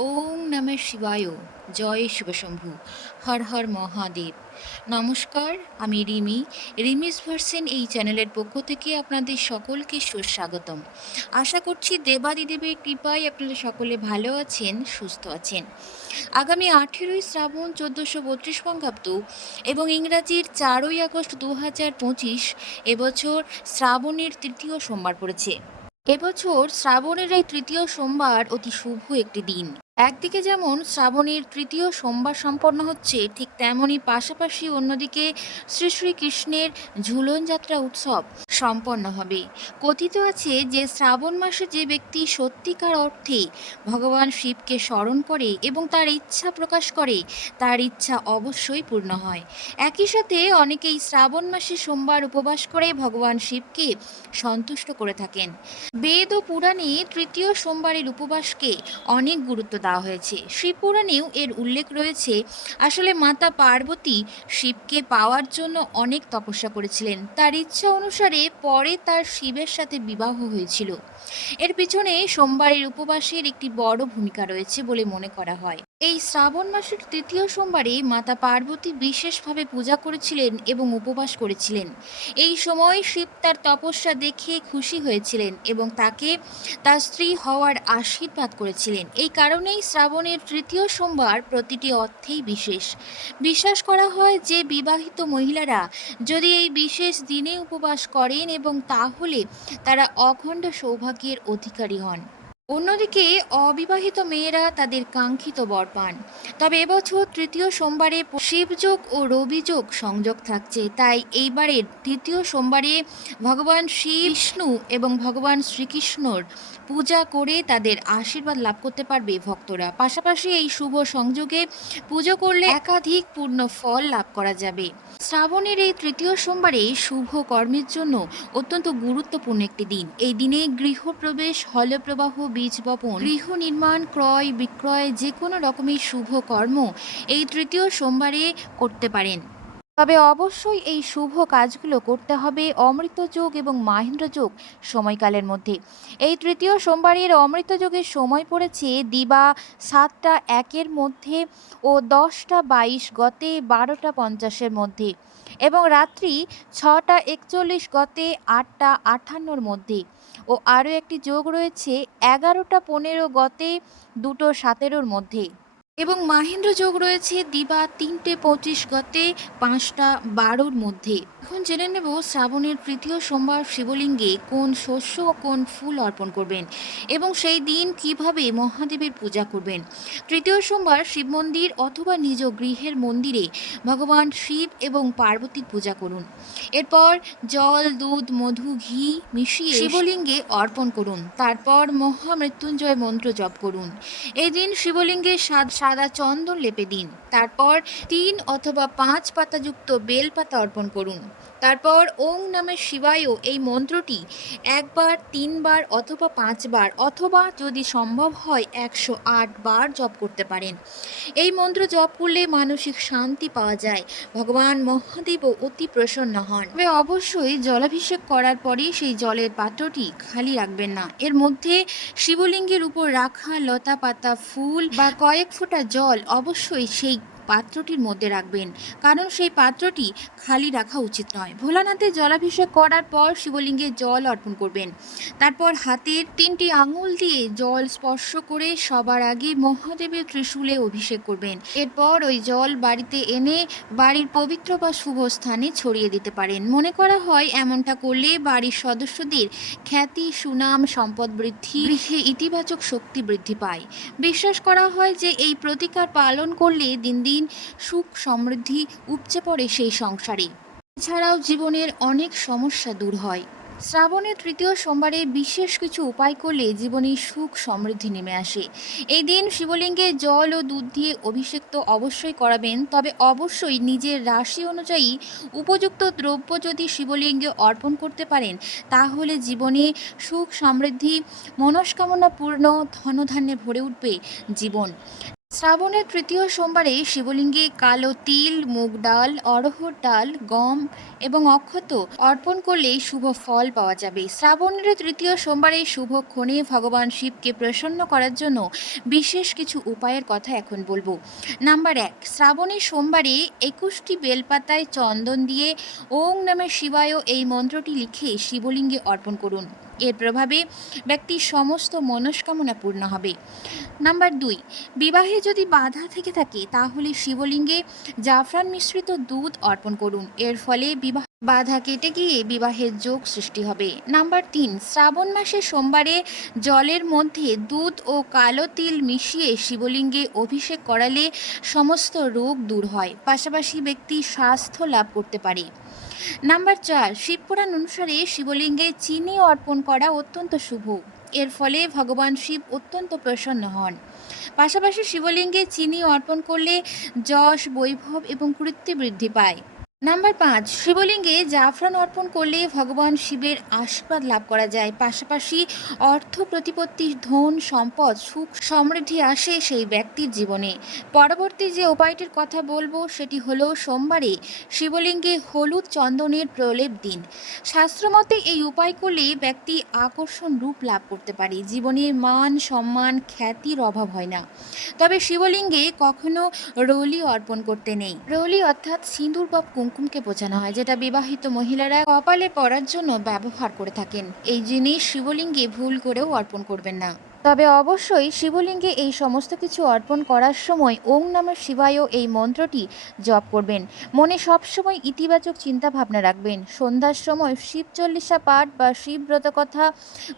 ওং নমঃ শিবায়, জয় শিবশম্ভু, হর হর মহাদেব। নমস্কার, আমি রিমি। রিমিস ভার্সেন এই চ্যানেলের পক্ষ থেকে আপনাদের সকলকে সুস্বাগতম। আশা করছি দেবাদিদেবের কৃপায় আপনারা সকলে ভালো আছেন, সুস্থ আছেন। আগামী আঠেরোই শ্রাবণ চোদ্দোশো বত্রিশ বঙ্গাব্দ এবং ইংরাজির চারই আগস্ট দু হাজার পঁচিশ এবছর শ্রাবণের তৃতীয় সোমবার পড়েছে। এবছর শ্রাবণের এই তৃতীয় সোমবার অতি শুভ একটি দিন। একদিকে যেমন শ্রাবণীর তৃতীয় সোমবার সম্পন্ন হচ্ছে, ঠিক তেমনই পাশাপাশি অন্যদিকে শ্রী শ্রীকৃষ্ণের ঝুলন যাত্রা উৎসব। সম্পন্ন হবে। কথিত আছে যে শ্রাবণ মাসে যে ব্যক্তি সত্যিকার অর্থে ভগবান শিবকে স্মরণ করে এবং তার ইচ্ছা প্রকাশ করে, তার ইচ্ছা অবশ্যই পূর্ণ হয়। একই সাথে অনেকেই শ্রাবণ মাসে সোমবার উপবাস করে ভগবান শিবকে সন্তুষ্ট করে থাকেন। বেদ ও পুরাণে তৃতীয় সোমবারের উপবাসকে অনেক গুরুত্ব দেওয়া হয়েছে। শিবপুরাণেও এর উল্লেখ রয়েছে, আসলে মাতা পার্বতী শিবকে পাওয়ার জন্য অনেক তপস্যা করেছিলেন। তার ইচ্ছা অনুসারে পরে তার শিবের সাথে বিবাহ হয়েছিল। এর পিছনে সোমবারের উপবাসের একটি বড় ভূমিকা রয়েছে বলে মনে করা হয়। এই শ্রাবণ মাসের তৃতীয় সোমবারে মাতা পার্বতী বিশেষভাবে পূজা করেছিলেন এবং উপবাস করেছিলেন। এই সময় শিব তার তপস্যা দেখে খুশি হয়েছিলেন এবং তাকে তার স্ত্রী হওয়ার আশীর্বাদ করেছিলেন। এই কারণেই শ্রাবণের তৃতীয় সোমবার প্রতিটি অর্থেই বিশেষ। বিশ্বাস করা হয় যে বিবাহিত মহিলারা যদি এই বিশেষ দিনে উপবাস করেন এবং তাহলে তারা অখণ্ড সৌভাগ্যের অধিকারী হন। অন্যদিকে, অবিবাহিত মেয়েরা তাদের কাঙ্ক্ষিত বর পান তবে এবছর তৃতীয় সোমবারে শিবযোগ ও রবিযোগ সংযোগ থাকছে। তাই এইবারের তৃতীয় সোমবারে ভগবান শ্রী বিষ্ণু এবং ভগবান শ্রীকৃষ্ণর পূজা করে তাদের আশীর্বাদ লাভ করতে পারবে ভক্তরা। পাশাপাশি এই শুভ সংযোগে পুজো করলে একাধিক পূর্ণ ফল লাভ করা যাবে। শ্রাবণের এই তৃতীয় সোমবারে শুভ কর্মের জন্য অত্যন্ত গুরুত্বপূর্ণ একটি দিন। এই দিনে গৃহপ্রবেশ, হলপ্রবাহ বীজ বপন, গৃহ নির্মাণ, ক্রয়, বিক্রয়, যে কোনো রকমের শুভ কর্ম এই তৃতীয় সোমবারে করতে পারেন। তবে অবশ্যই এই শুভ কাজগুলো করতে হবে অমৃত যোগ এবং মাহেন্দ্র যোগ সময়কালের মধ্যে। এই তৃতীয় সোমবারের অমৃত যোগের সময় পড়েছে দিবা সাতটা একের মধ্যে ও দশটা বাইশ গতে বারোটা পঞ্চাশের মধ্যে। এবং রাত্রি ছটা একচল্লিশ গতে আটটা আটান্নর মধ্যে। ও আরও একটি যোগ রয়েছে, এগারোটা পনেরো গতে দুটো সতেরোর মধ্যে। এবং মাহেন্দ্র যোগ রয়েছে দিবা তিনটে পঁচিশ গতে, পাঁচটা বারোর মধ্যে। এখন জেনে নেব শ্রাবণের তৃতীয় সোমবার শিবলিঙ্গে কোন শস্য ও কোন ফুল অর্পণ করবেন এবং সেই দিন কীভাবে মহাদেবের পূজা করবেন। তৃতীয় সোমবার শিব মন্দির অথবা নিজ গৃহের মন্দিরে ভগবান শিব এবং পার্বতীর পূজা করুন। এরপর জল, দুধ, মধু, ঘি মিশিয়ে শিবলিঙ্গে অর্পণ করুন। তারপর মহামৃত্যুঞ্জয় মন্ত্র জপ করুন। এই দিন শিবলিঙ্গে সাদ- সাদা চন্দন লেপে দিন। তারপর তিন অথবা পাঁচ পাতাযুক্ত বেলপাতা অর্পণ করুন। তারপর ওং নামে শিবায়ও এই মন্ত্রটি একবার, তিনবার অথবা পাঁচবার অথবা যদি সম্ভব হয় একশো আট বার জপ করতে পারেন। এই মন্ত্র জপ করলে মানসিক শান্তি পাওয়া যায়। ভগবান মহাদেবও অতি প্রসন্ন হন। তবে অবশ্যই জলাভিষেক করার পরে সেই জলের পাত্রটি খালি রাখবেন না। এর মধ্যে শিবলিঙ্গের উপর রাখা লতা পাতা ফুল বা কয়েক ফোঁটা জল অবশ্যই সেই পাত্রটির মধ্যে রাখবেন। কারণ সেই পাত্রটি খালি রাখা উচিত নয়। ভোলানাথের জলাভিষেক করার পর শিবলিঙ্গে জল অর্পণ করবেন। তারপর হাতের তিনটি আঙুল দিয়ে জল স্পর্শ করে সবার আগে মহাদেবের ত্রিশূলে অভিষেক করবেন। এরপর ওই জল বাড়িতে এনে বাড়ির পবিত্র বা শুভ স্থানে ছড়িয়ে দিতে পারেন। মনে করা হয় এমনটা করলে বাড়ির সদস্যদের খ্যাতি, সুনাম, সম্পদ বৃদ্ধি, গৃহে ইতিবাচক শক্তি বৃদ্ধি পায়। বিশ্বাস করা হয় যে এই প্রতিকার পালন করলে দিন দিন সুখ সমৃদ্ধি উপচে পড়ে সেই সংসারে। এছাড়াও জীবনের অনেক সমস্যা দূর হয়। শ্রাবণের তৃতীয় সোমবারে বিশেষ কিছু উপায় করলে জীবনে সুখ সমৃদ্ধি নেমে আসে। এই দিন শিবলিঙ্গে জল ও দুধ দিয়ে অভিষেক তো অবশ্যই করাবেন, তবে অবশ্যই নিজের রাশি অনুযায়ী উপযুক্ত দ্রব্য যদি শিবলিঙ্গে অর্পণ করতে পারেন, তাহলে জীবনে সুখ সমৃদ্ধি, মনস্কামনা পূর্ণ, ধনধান্যে ভরে উঠবে জীবন। শ্রাবণের তৃতীয় সোমবারে শিবলিঙ্গে কালো তিল, মুগ ডাল অরহর ডাল, গম এবং অক্ষত অর্পণ করলে শুভ ফল পাওয়া যাবে। শ্রাবণের তৃতীয় সোমবারে শুভ ক্ষণে ভগবান শিবকে প্রসন্ন করার জন্য বিশেষ কিছু উপায়ের কথা এখন বলব। নাম্বার এক শ্রাবণের সোমবারে একুশটি বেলপাতায় চন্দন দিয়ে ওং নামে শিবায় এই মন্ত্রটি লিখে শিবলিঙ্গে অর্পণ করুন। এর প্রভাবে ব্যক্তির সমস্ত মনস্কামনা পূর্ণ হবে। নাম্বার দুই, বিবাহে যদি বাধা থেকে থাকে, তাহলে শিবলিঙ্গে জাফরান মিশ্রিত দুধ অর্পণ করুন। এর ফলে বিবাহ বাধা কেটে গিয়ে বিবাহের যোগ সৃষ্টি হবে। নাম্বার তিন, শ্রাবণ মাসে সোমবারে জলের মধ্যে দুধ ও কালো তিল মিশিয়ে শিবলিঙ্গে অভিষেক করালে সমস্ত রোগ দূর হয়, পাশাপাশি ব্যক্তি স্বাস্থ্য লাভ করতে পারে। নাম্বার চার, শিবপুরাণ অনুসারে শিবলিঙ্গে চিনি অর্পণ করা অত্যন্ত শুভ। এর ফলে ভগবান শিব অত্যন্ত প্রসন্ন হন। পাশাপাশি শিবলিঙ্গে চিনি অর্পণ করলে যশ, বৈভব এবং কৃত্তি বৃদ্ধি পায়। নাম্বার পাঁচ, শিবলিঙ্গে জাফরান অর্পণ করলে ভগবান শিবের আশীর্বাদ লাভ করা যায়। পাশাপাশি অর্থ প্রতিপত্তি ধন, সম্পদ, সুখ সমৃদ্ধি আসে সেই ব্যক্তির জীবনে। পরবর্তী যে উপায়টির কথা বলব, সেটি হলো সোমবারে শিবলিঙ্গে হলুদ চন্দনের প্রলেপ দিন। শাস্ত্রমতে এই উপায় করলে ব্যক্তি আকর্ষণ রূপ লাভ করতে পারে। জীবনে মান, সম্মান, খ্যাতির অভাব হয় না। তবে শিবলিঙ্গে কখনো রৌলি অর্পণ করতে নেই। রৌলি অর্থাৎ সিঁদুর বা কুমকুমকে বোঝানো হয়, যেটা বিবাহিত মহিলারা কপালে পরার জন্য ব্যবহার করে থাকেন। এই জিনিস শিবলিঙ্গে ভুল করেও অর্পণ করবেন না। তবে অবশ্যই শিবলিঙ্গে এই সমস্ত কিছু অর্পণ করার সময় ওং নামের শিবায় এই মন্ত্রটি জপ করবেন। মনে সবসময় ইতিবাচক চিন্তা ভাবনা রাখবেন। সন্ধ্যার সময় শিব চল্লিশা পাঠ বা শিব ব্রত কথা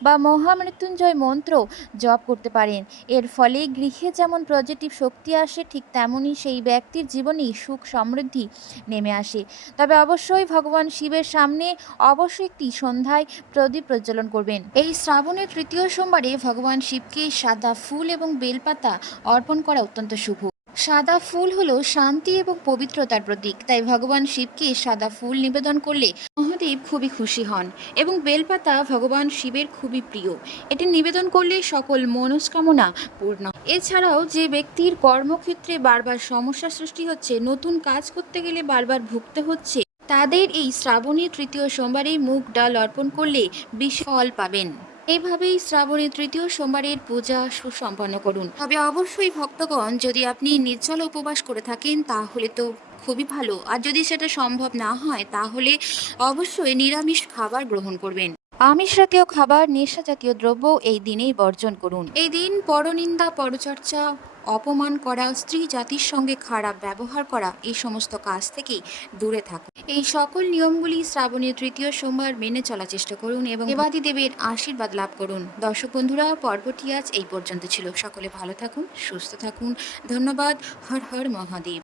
বা মহামৃত্যুঞ্জয় মন্ত্র জপ করতে পারেন। এর ফলে গৃহে যেমন পজিটিভ শক্তি আসে, ঠিক তেমনই সেই ব্যক্তির জীবনেই সুখ সমৃদ্ধি নেমে আসে। তবে অবশ্যই ভগবান শিবের সামনে অবশ্যই একটি সন্ধ্যায় প্রদীপ প্রজ্বলন করবেন। এই শ্রাবণের তৃতীয় সোমবারে ভগবান শিবকে সাদা ফুল এবং বেলপাতা অর্পণ করা অত্যন্ত শুভ। সাদা ফুল হলো শান্তি এবং পবিত্রতার প্রতীক, তাই ভগবান শিবকে সাদা ফুল নিবেদন করলে মহাদেব খুবই খুশি হন এবং বেলপাতা ভগবান শিবের খুবই প্রিয়। এটি নিবেদন করলে সকল মনস্কামনা পূর্ণ। এছাড়াও যে ব্যক্তির কর্মক্ষেত্রে বারবার সমস্যা সৃষ্টি হচ্ছে, নতুন কাজ করতে গেলে বারবার ভুগতে হচ্ছে, তাদের এই শ্রাবণী তৃতীয় সোমবারে মুগ ডাল অর্পণ করলে বিফল পাবেন। এইভাবেই শ্রাবণের তৃতীয় সোমবারের পূজা সুসম্পন্ন করুন। তবে অবশ্যই ভক্তগণ, যদি আপনি নির্জল উপবাস করে থাকেন, তাহলে তো খুবই ভালো। আর যদি সেটা সম্ভব না হয়, তাহলে অবশ্যই নিরামিষ খাবার গ্রহণ করবেন। আমিষ জাতীয় খাবার, নেশা জাতীয় দ্রব্য এই দিনেই বর্জন করুন। এই দিন পরনিন্দা পরচর্চা অপমান করা, স্ত্রী জাতির সঙ্গে খারাপ ব্যবহার করা, এই সমস্ত কাজ থেকেই দূরে থাকুন। এই সকল নিয়মগুলি শ্রাবণের তৃতীয় সোমবার মেনে চলার চেষ্টা করুন এবং দেবাদি দেবের আশীর্বাদ লাভ করুন। দর্শক বন্ধুরা, পর্বটি আজ এই পর্যন্ত ছিল। সকলে ভালো থাকুন, সুস্থ থাকুন। ধন্যবাদ। হর হর মহাদেব।